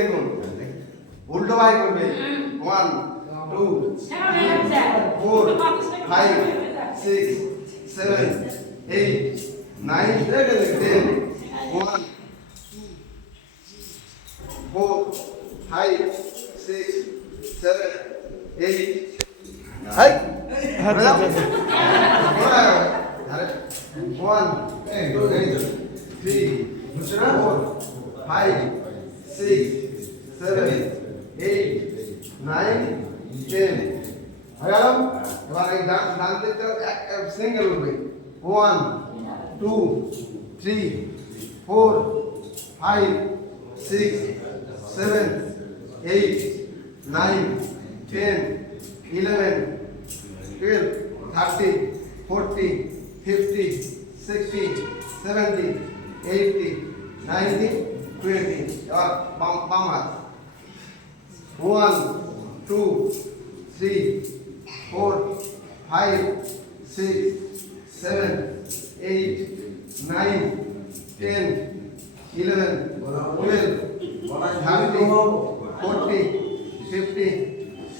দেখুন উল্টো ভাই করবে 1 2 4 5 6 7 8 9 দেখে দেখতে 1 4 5 6 7 8 হাই ধরে যাও ধরে 1 2 3 4 5 6 7 8 9 10 হয়ে গেল এবার এই ডান দিকটা এক সিঙ্গেল উঠবে 1 2 3 4 5 6 7 8 9 10 11 12 13 14 15 16 17 18 19 20 এবার বাম হাত 1 2 3 4 5 6 7 8 9 10 11 12 13 14 15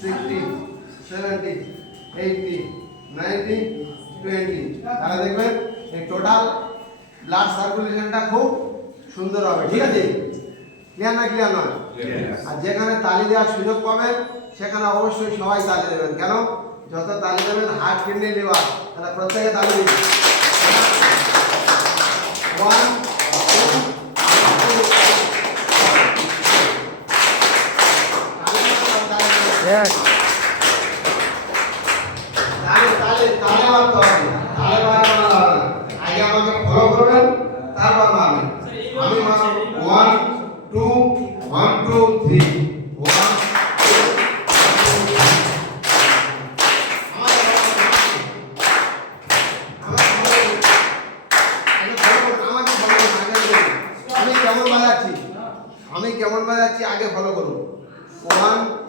16 17 18 19 20 তাহলে দেখবেন এই টোটাল ব্লাড সার্কুলেশনটা খুব সুন্দর হবে ঠিক আছে ক্লিয়ার না ক্লিয়ার নয় আর যেখানে তালি দেওয়ার সুযোগ পাবেন সেখানে অবশ্যই সবাই তালি দেবেন কেন যত তালি দেবেন হার্ট কিডনি লিভার তাহলে প্রত্যেকে তালি দিন 1 আগে আমাকে ফলো করবেন তারপর মারবেন আমি মারব 1 2 1 2 3 1 আমি কেমন বাজাচ্ছি আগে ফলো করুন 1